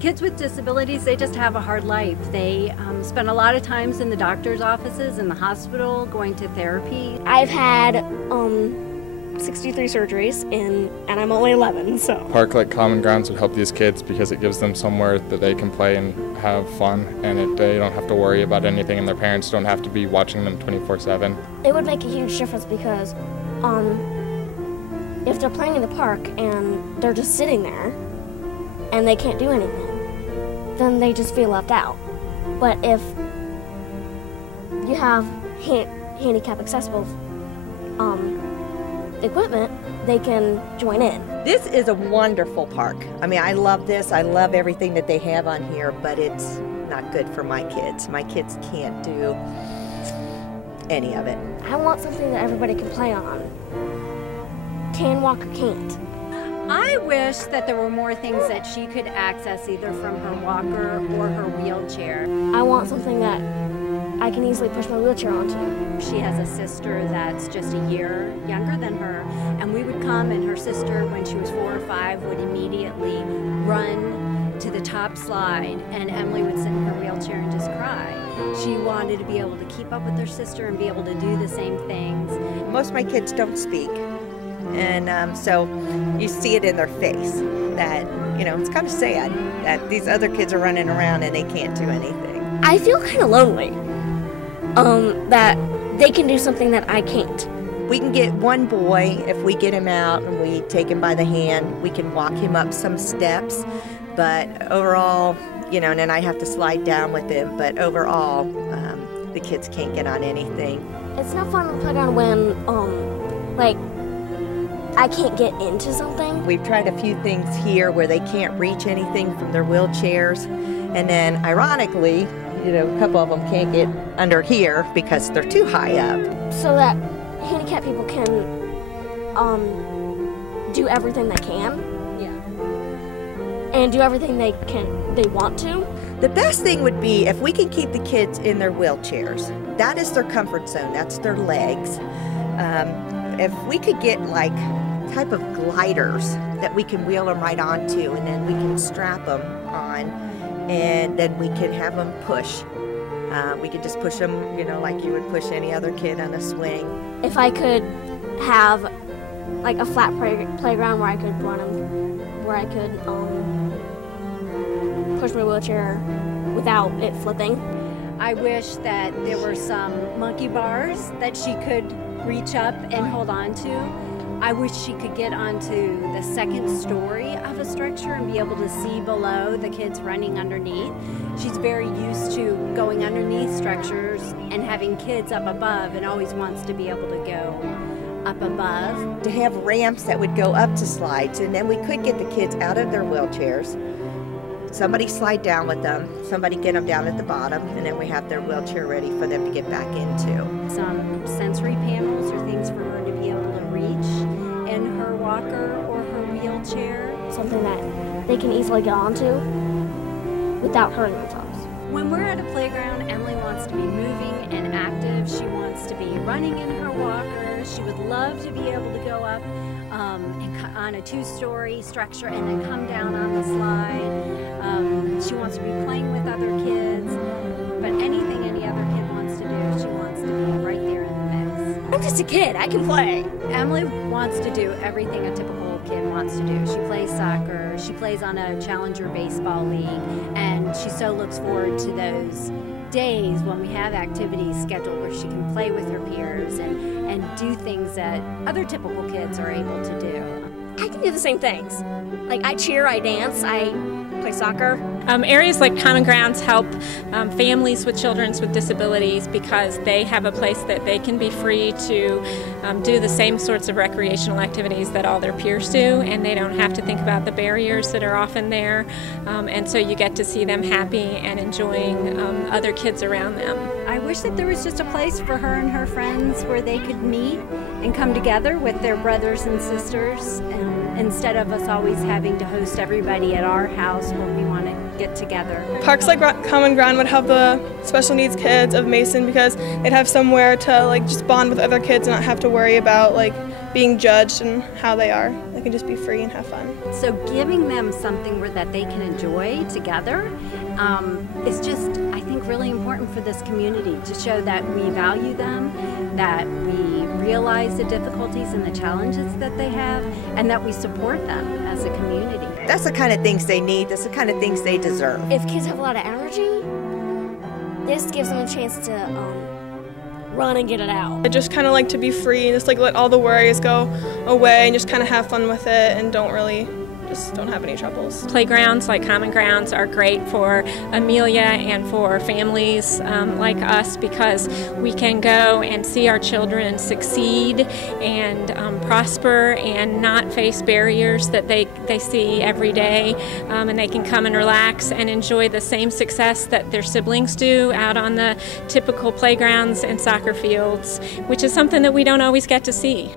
Kids with disabilities, they just have a hard life. They spend a lot of times in the doctor's offices, in the hospital, going to therapy. I've had 63 surgeries and I'm only 11, so. A park like Common Grounds would help these kids because it gives them somewhere that they can play and have fun, and they don't have to worry about anything, and their parents don't have to be watching them 24/7. It would make a huge difference because if they're playing in the park and they're just sitting there and they can't do anything, then they just feel left out. But if you have handicap accessible equipment, they can join in. This is a wonderful park. I mean, I love this. I love everything that they have on here, but it's not good for my kids. My kids can't do any of it. I want something that everybody can play on. Can walk or can't. I wish that there were more things that she could access either from her walker or her wheelchair. I want something that I can easily push my wheelchair onto. She has a sister that's just a year younger than her, and we would come, and her sister, when she was 4 or 5, would immediately run to the top slide, and Emily would sit in her wheelchair and just cry. She wanted to be able to keep up with her sister and be able to do the same things. Most of my kids don't speak, and so you see it in their face that, you know, it's kind of sad that these other kids are running around and they can't do anything. I feel kind of lonely. That they can do something that I can't. We can get one boy, if we get him out and we take him by the hand, we can walk him up some steps, but overall, you know, and then I have to slide down with him, but overall, the kids can't get on anything. It's not fun to play on when, like, I can't get into something. We've tried a few things here where they can't reach anything from their wheelchairs, and then ironically, you know, a couple of them can't get under here because they're too high up. So that handicapped people can do everything they can. Yeah. And do everything they want to. The best thing would be if we can keep the kids in their wheelchairs. That is their comfort zone. That's their legs. If we could get like type of gliders that we can wheel them right onto, and then we can strap them on, and then we can have them push. We could just push them, you know, like you would push any other kid on a swing. If I could have like a flat playground where I could run them, where I could push my wheelchair without it flipping. I wish that there were some monkey bars that she could reach up and hold on to. I wish she could get onto the second story of a structure and be able to see below the kids running underneath. She's very used to going underneath structures and having kids up above, and always wants to be able to go up above. To have ramps that would go up to slides, and then we could get the kids out of their wheelchairs. Somebody slide down with them, somebody get them down at the bottom, and then we have their wheelchair ready for them to get back into. Some sensory panels or things for her to be able to reach in her walker or her wheelchair. Something that they can easily get onto without hurting themselves. When we're at a playground, Emily wants to be moving and active. She wants to be running in her walker. She would love to be able to go up on a 2-story structure and then come down on the slide. She wants to be playing with other kids, but anything any other kid wants to do, she wants to be right there in the mix. I'm just a kid, I can play. Emily wants to do everything a typical kid wants to do. She plays soccer, she plays on a Challenger baseball league, and she so looks forward to those days when we have activities scheduled where she can play with her peers and do things that other typical kids are able to do. I can do the same things. Like I cheer, I dance, I play soccer. Areas like Common Grounds help families with children with disabilities because they have a place that they can be free to do the same sorts of recreational activities that all their peers do, and they don't have to think about the barriers that are often there, and so you get to see them happy and enjoying other kids around them. I wish that there was just a place for her and her friends where they could meet and come together with their brothers and sisters, and instead of us always having to host everybody at our house where we want to get together. Parks like Common Ground would help the special needs kids of Mason because they'd have somewhere to like just bond with other kids and not have to worry about like being judged and how they are. They can just be free and have fun. So giving them something that they can enjoy together is just, I think, really important for this community to show that we value them, that we realize the difficulties and the challenges that they have, and that we support them as a community. That's the kind of things they need. That's the kind of things they deserve. If kids have a lot of energy, this gives them a chance to run and get it out. I just kind of like to be free and just like let all the worries go away and just kind of have fun with it and don't have any troubles. Playgrounds like Common Grounds are great for Amelia and for families like us because we can go and see our children succeed and prosper and not face barriers that they see every day, and they can come and relax and enjoy the same success that their siblings do out on the typical playgrounds and soccer fields, which is something that we don't always get to see.